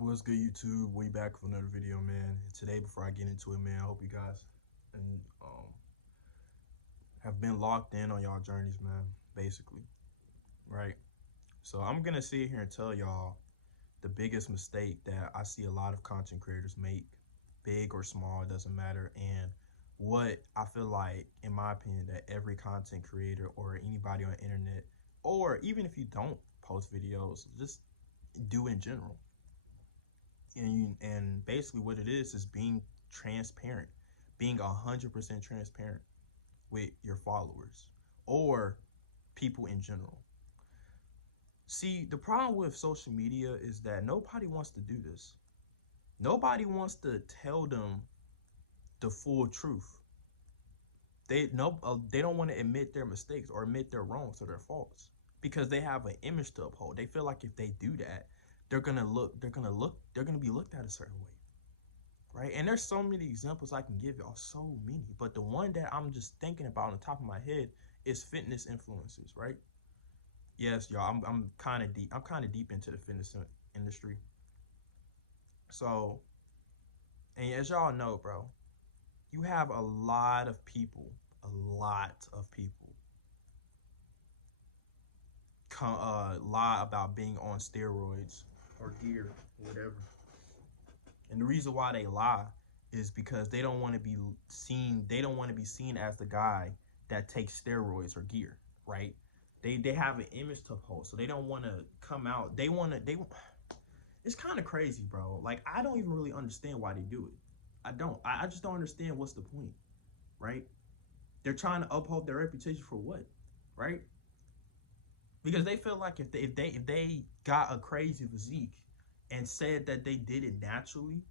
What's good, YouTube? We back with another video, man. Today, before I get into it, man, I hope you guys and have been locked in on y'all journeys, man. Basically, right? So I'm gonna sit here and tell y'all the biggest mistake that I see a lot of content creators make, big or small, it doesn't matter, and what I feel like, in my opinion, that every content creator or anybody on the internet, or even if you don't post videos, just do in general. And basically what it is being transparent, being 100% transparent with your followers or people in general. See, the problem with social media is that nobody wants to do this. Nobody wants to tell them the full truth. They don't want to admit their mistakes or admit their wrongs or their faults because they have an image to uphold. They feel like if they do that, they're gonna be looked at a certain way. Right? And there's so many examples I can give y'all, so many. But the one that I'm just thinking about on the top of my head is fitness influencers, right? Yes, y'all, I'm kind of deep. I'm kind of deep into the fitness industry. So, and as y'all know, bro, you have a lot of people lie about being on steroids or gear, or whatever. And the reason why they lie is because they don't want to be seen. They don't want to be seen as the guy that takes steroids or gear, right? They have an image to uphold, so they don't want to come out. They. It's kind of crazy, bro. Like I don't even really understand why they do it. I don't. I just don't understand what's the point, right? They're trying to uphold their reputation for what, right? Because they feel like if they got a crazy physique and said that they did it naturally,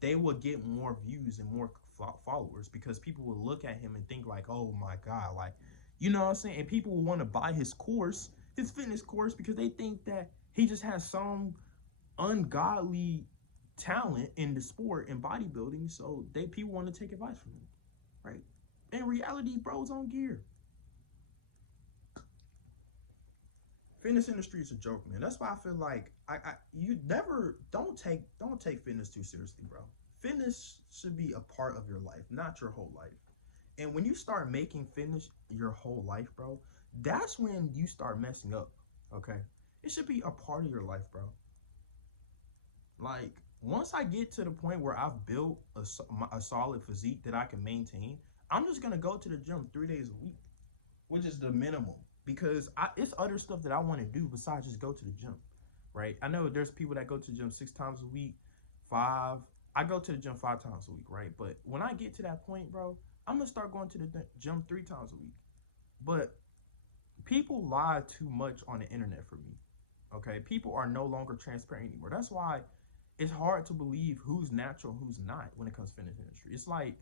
they would get more views and more followers because people will look at him and think like, oh my god, like, you know what I'm saying? And people will want to buy his course, his fitness course, because they think that he just has some ungodly talent in the sport and bodybuilding. So people want to take advice from him, right? In reality, bro's on gear. Fitness industry is a joke, man. That's why I feel like I you never don't take fitness too seriously, bro. Fitness should be a part of your life, not your whole life. And when you start making fitness your whole life, bro, that's when you start messing up. Okay, it should be a part of your life, bro. Like once I get to the point where I've built a solid physique that I can maintain, I'm just gonna go to the gym 3 days a week, which is the minimum, because it's other stuff that I want to do besides just go to the gym, right? I know there's people that go to the gym 6 times a week, five. I go to the gym 5 times a week, right? But when I get to that point, bro, I'm gonna start going to the gym 3 times a week. But people lie too much on the internet for me. Okay, people are no longer transparent anymore. That's why it's hard to believe who's natural and who's not when it comes to fitness industry. It's like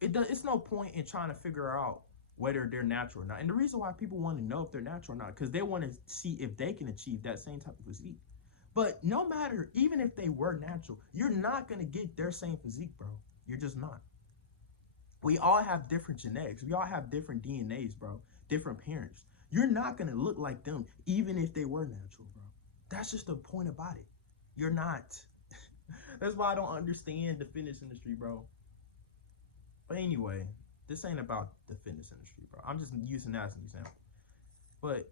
it's no point in trying to figure out whether they're natural or not. And the reason why people want to know if they're natural or not, because they want to see if they can achieve that same type of physique. But no matter, even if they were natural, you're not gonna get their same physique, bro. You're just not. We all have different genetics. We all have different DNAs, bro. Different parents. You're not gonna look like them, even if they were natural, bro. That's just the point about it. You're not. That's why I don't understand the fitness industry, bro. But anyway, this ain't about the fitness industry, bro. I'm just using that as an example. But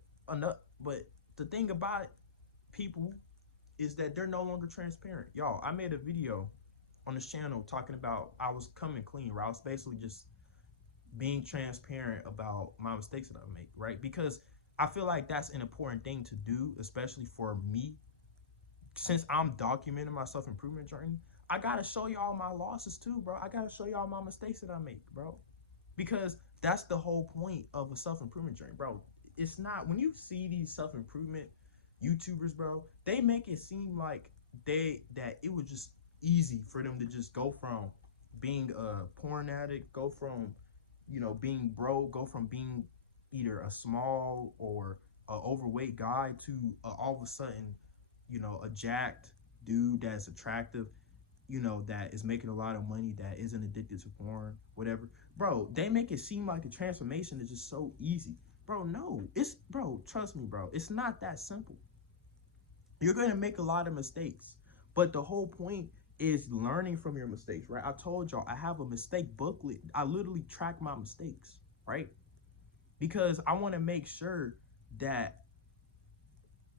but the thing about it, people, is that they're no longer transparent. Y'all, I made a video on this channel talking about I was coming clean, right? I was basically just being transparent about my mistakes that I make, right? Because I feel like that's an important thing to do, especially for me. Since I'm documenting my self-improvement journey, I gotta show y'all my losses too, bro. I gotta show y'all my mistakes that I make, bro. Because that's the whole point of a self-improvement journey, bro. It's not, when you see these self-improvement YouTubers, bro, they make it seem like that it was just easy for them to just go from being a porn addict, go from, being broke, go from being either a small or a overweight guy to all of a sudden, a jacked dude that's attractive, that is making a lot of money, that isn't addicted to porn, whatever. Bro, they make it seem like the transformation is just so easy. Bro, no. Bro, trust me, bro. It's not that simple. You're going to make a lot of mistakes. But the whole point is learning from your mistakes, right? I told y'all I have a mistake booklet. I literally track my mistakes, right? Because I want to make sure that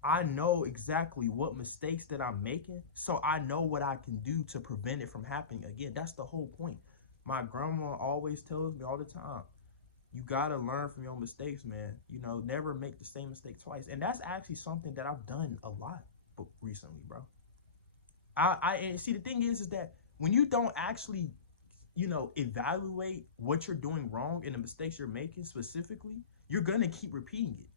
I know exactly what mistakes that I'm making, so I know what I can do to prevent it from happening again. That's the whole point. My grandma always tells me all the time, you gotta learn from your mistakes, man. You know, never make the same mistake twice. And that's actually something that I've done a lot recently, bro. I and see, the thing is that when you don't actually, evaluate what you're doing wrong and the mistakes you're making specifically, you're gonna keep repeating it.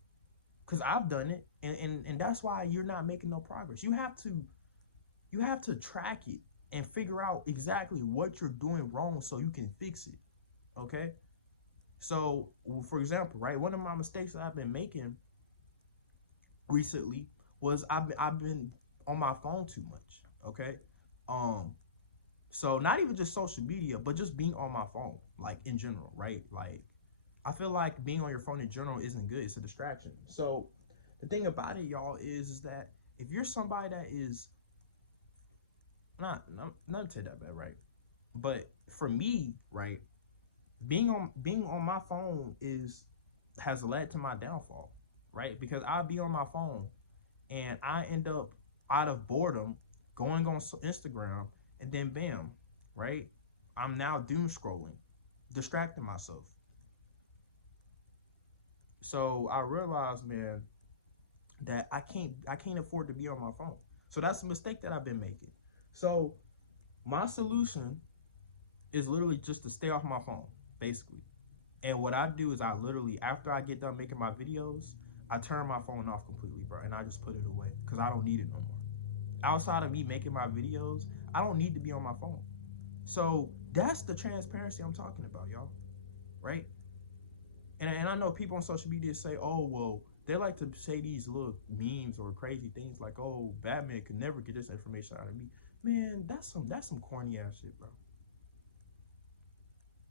Cause I've done it, and that's why you're not making no progress. You have to track it and figure out exactly what you're doing wrong so you can fix it. Okay. So, for example, right, one of my mistakes that I've been making recently was I've been on my phone too much. Okay. Um. So not even just social media, but just being on my phone, like in general, right? Like I feel like being on your phone in general isn't good. It's a distraction. So the thing about it, y'all, is that if you're somebody that is not to that bad, right? But for me, right, being on my phone is has led to my downfall, right? Because I'll be on my phone and I end up out of boredom going on Instagram, and then bam, right? I'm now doom scrolling, distracting myself. So I realized, man, that I can't afford to be on my phone. So that's a mistake that I've been making. So my solution is literally just to stay off my phone, basically. And what I do is I literally, after I get done making my videos, I turn my phone off completely, bro, and I just put it away because I don't need it no more. Outside of me making my videos, I don't need to be on my phone. So that's the transparency I'm talking about, y'all, right? And I know people on social media say, oh, well, they like to say these little memes or crazy things like, oh, Batman could never get this information out of me. Man, that's some corny ass shit, bro.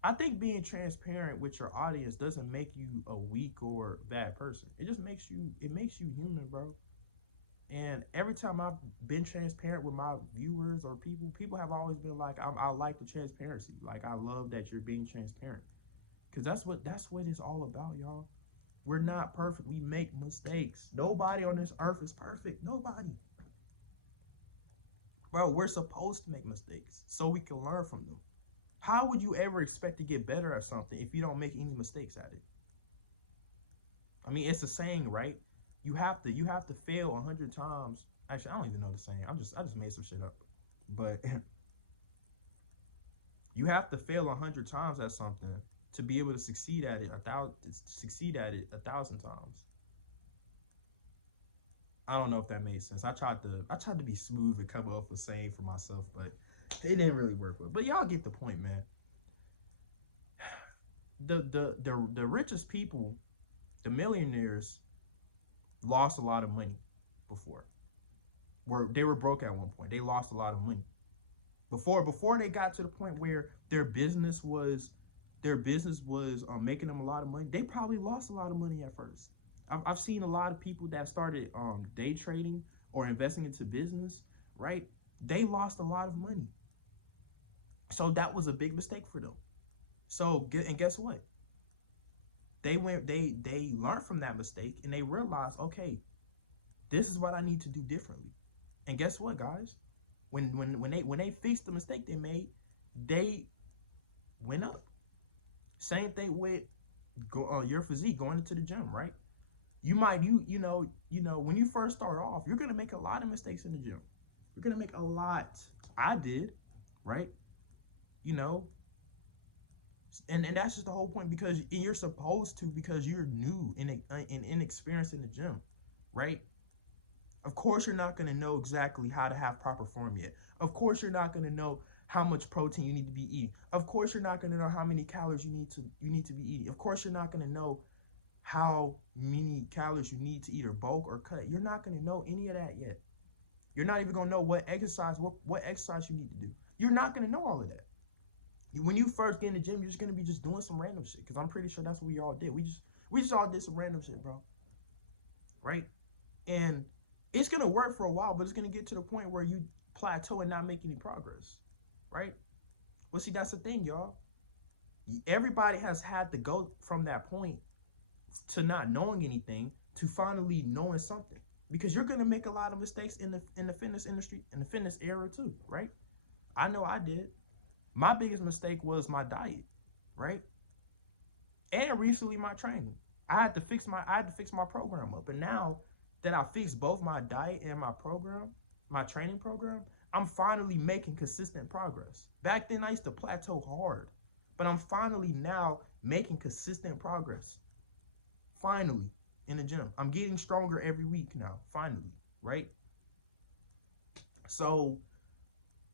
I think being transparent with your audience doesn't make you a weak or bad person. It makes you human, bro. And every time I've been transparent with my viewers or people have always been like, I like the transparency. Like I love that you're being transparent, because that's what it's all about, y'all. We're not perfect. We make mistakes. Nobody on this earth is perfect. Nobody, bro. We're supposed to make mistakes so we can learn from them. How would you ever expect to get better at something if you don't make any mistakes at it? I mean, it's a saying, right? You have to fail 100 times. Actually, I don't even know the saying. I just made some shit up. But you have to fail 100 times at something to be able to succeed at it 1,000 times. I don't know if that made sense. I tried to be smooth and come up with saying for myself, but it didn't really work well. But y'all get the point, man. The richest people, the millionaires, lost a lot of money before. Where they were broke at one point. They lost a lot of money. Before they got to the point where their business was making them a lot of money, they probably lost a lot of money at first. I've seen a lot of people that started day trading or investing into business, right? They lost a lot of money. So that was a big mistake for them. And guess what? They learned from that mistake and they realized, okay, this is what I need to do differently. And guess what, guys? When they fixed the mistake they made, they went up. Same thing with your physique, going into the gym, right? You might when you first start off, you're gonna make a lot of mistakes in the gym. You're gonna make a lot. I did, right? You know, and that's just the whole point, because you're supposed to, because you're new and inexperienced in the gym, right? Of course, you're not gonna know exactly how to have proper form yet. Of course, you're not gonna know how much protein you need to be eating. Of course, you're not gonna know how many calories you need to be eating. Of course, you're not gonna know how many calories you need to either bulk or cut. You're not gonna know any of that yet. You're not even gonna know what exercise you need to do. You're not gonna know all of that. When you first get in the gym, you're just gonna be just doing some random shit. Cause I'm pretty sure that's what we all did. We just all did some random shit, bro. Right? And It's gonna work for a while, but it's gonna get to the point where you plateau and not make any progress, right? Well, see, that's the thing, y'all. Everybody has had to go from that point to not knowing anything to finally knowing something, because you're gonna make a lot of mistakes in the fitness industry, in the fitness era too, right? I know I did. My biggest mistake was my diet, right? And recently my training. I had to fix my program up. And now that I fixed both my diet and my program, my training program, I'm finally making consistent progress. Back then I used to plateau hard, but I'm finally now making consistent progress. Finally, in the gym. I'm getting stronger every week now, finally, right? So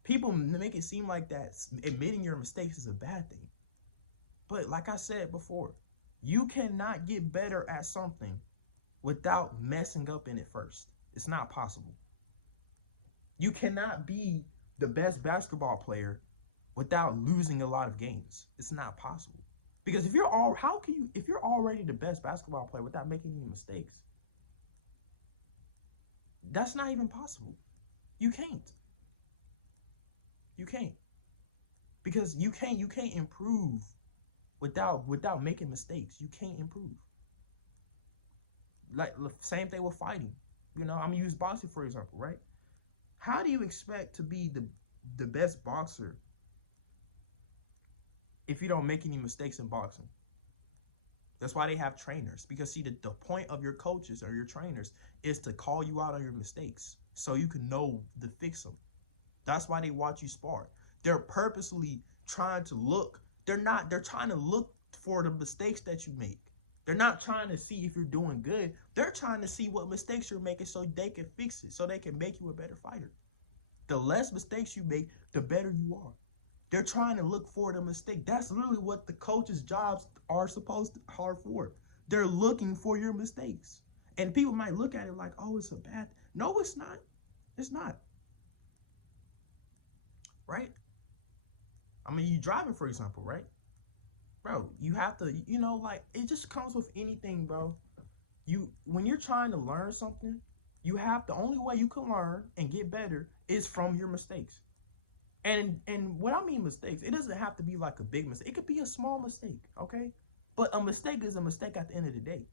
people make it seem like that admitting your mistakes is a bad thing. But like I said before, you cannot get better at something without messing up in it first. It's not possible. You cannot be the best basketball player without losing a lot of games. It's not possible. Because if you're already the best basketball player without making any mistakes, that's not even possible. You can't. You can't. Because you can't improve without making mistakes. You can't improve. Like, same thing with fighting. I'm gonna use boxing for example, right? How do you expect to be the best boxer if you don't make any mistakes in boxing? That's why they have trainers. Because see, the point of your coaches or your trainers is to call you out on your mistakes so you can know to fix them. That's why they watch you spar. They're purposely trying to look. They're trying to look for the mistakes that you make. They're not trying to see if you're doing good. They're trying to see what mistakes you're making so they can fix it, so they can make you a better fighter. The less mistakes you make, the better you are. They're trying to look for the mistake. That's literally what the coach's jobs are for. They're looking for your mistakes. And people might look at it like, oh, it's a bad. No, it's not. It's not. Right? I mean, you driving, for example, right? Bro, you have to, like, it just comes with anything, bro. When you're trying to learn something, the only way you can learn and get better is from your mistakes. And what I mean mistakes, it doesn't have to be like a big mistake. It could be a small mistake, okay? But a mistake is a mistake at the end of the day.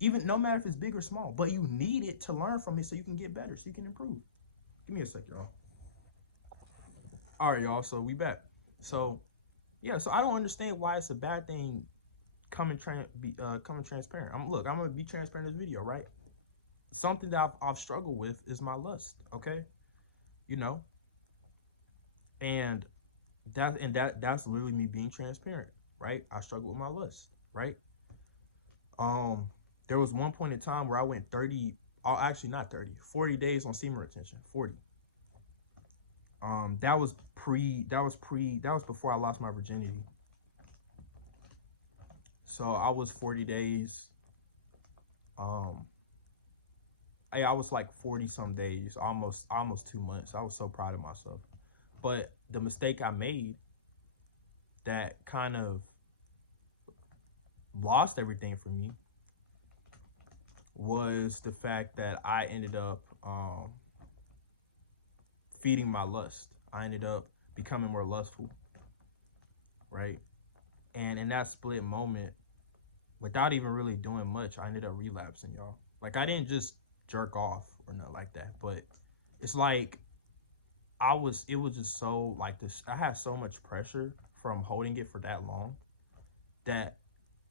Even no matter if it's big or small, but you need it to learn from it so you can get better, so you can improve. Give me a sec, y'all. All right, y'all. So we back. So yeah, so I don't understand why it's a bad thing coming transparent. I'm gonna be transparent in this video, right? Something that I've struggled with is my lust, okay? You know, and that's literally me being transparent, right? I struggle with my lust, right? There was one point in time where I went 30, actually not 30, 40 days on semen retention, 40. That was before I lost my virginity. So I was 40 days. I was like 40 some days, almost 2 months. I was so proud of myself. But the mistake I made that kind of lost everything for me was the fact that I ended up feeding my lust. I ended up becoming more lustful, right? And in that split moment, without even really doing much, I ended up relapsing, y'all. Like, I didn't just jerk off or nothing like that, but it's like it was just so like this. I had so much pressure from holding it for that long that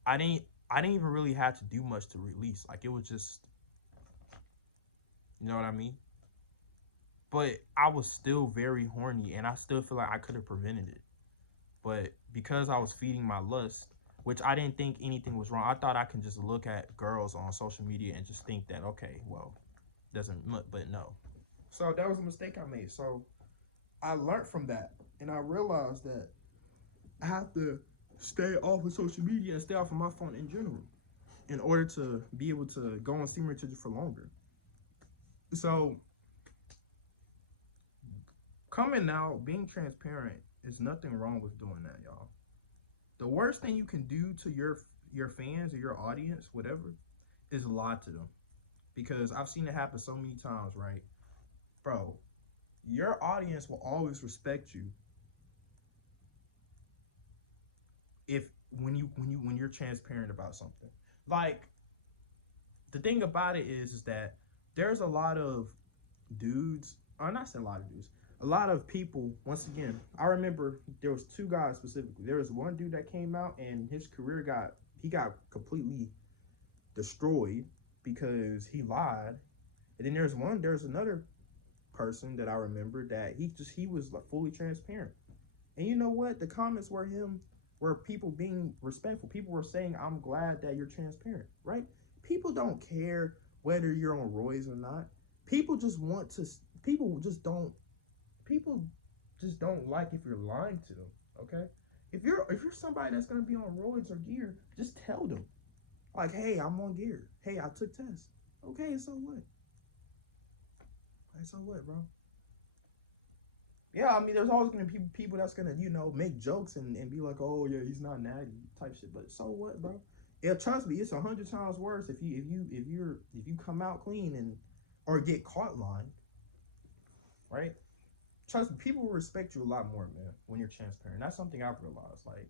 I didn't even really have to do much to release. Like, it was just, you know what I mean? But I was still very horny, and I still feel like I could have prevented it. But because I was feeding my lust, which I didn't think anything was wrong. I thought I can just look at girls on social media and just think that, okay, well, doesn't, but no. So that was a mistake I made. So I learned from that, and I realized that I have to stay off of social media and stay off of my phone in general in order to be able to go on semen retention for longer. So coming out, being transparent, is nothing wrong with doing that, y'all. The worst thing you can do to your fans or your audience, whatever, is lie to them. because I've seen it happen so many times, right? Bro, your audience will always respect you if when you're transparent about something. Like, the thing about it is that there's a lot of dudes, or not say a lot of dudes, a lot of people. Once again, I remember there was two guys specifically. There was one dude that came out and his career got completely destroyed because he lied. And then there's another person that I remember that he was like fully transparent. And you know what? The comments were people being respectful. People were saying, "I'm glad that you're transparent," right? People don't care whether you're on roids or not. People just want to. People just don't. People just don't like if you're lying to them. Okay, if you're somebody that's gonna be on roids or gear, just tell them, like, "Hey, I'm on gear. Hey, I took tests. Okay, so what? Hey, so what, bro?" Yeah, I mean, there's always gonna be people that's gonna, make jokes and be like, "Oh yeah, he's not natty" type shit. But so what, bro? Yeah, trust me, it's 100 times worse if you come out clean and or get caught lying, right? Trust me, people will respect you a lot more, man, when you're transparent. That's something I've realized. Like,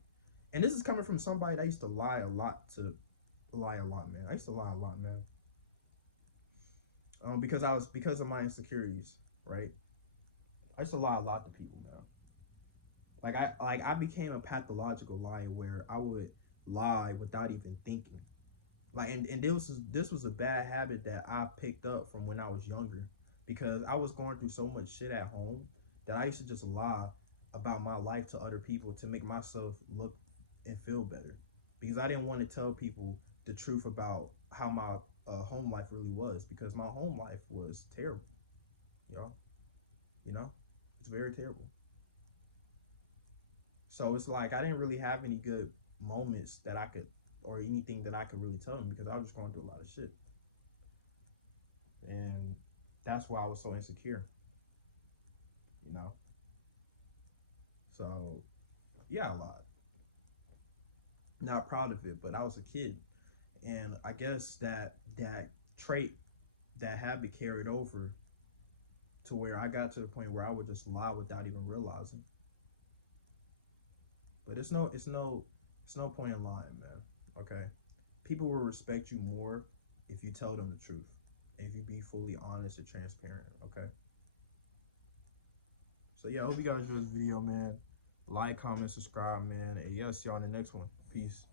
and this is coming from somebody that used to lie a lot, man. I used to lie a lot, man. Because of my insecurities, right? I used to lie a lot to people, man. I became a pathological liar where I would lie without even thinking. Like, and this was a bad habit that I picked up from when I was younger, because I was going through so much shit at home that I used to just lie about my life to other people to make myself look and feel better, because I didn't want to tell people the truth about how my home life really was, because my home life was terrible, y'all. You know, it's very terrible. So it's like I didn't really have any good moments that I could, or anything that I could really tell them, because I was just going through a lot of shit, and that's why I was so insecure. You know, so yeah, a lot. Not proud of it, but I was a kid, and I guess that trait, that habit carried over to where I got to the point where I would just lie without even realizing. But it's no point in lying, man. Okay, people will respect you more if you tell them the truth, if you be fully honest and transparent. Okay, so yeah, I hope you guys enjoyed this video, man. Like, comment, subscribe, man, and yeah, see y'all in the next one. Peace.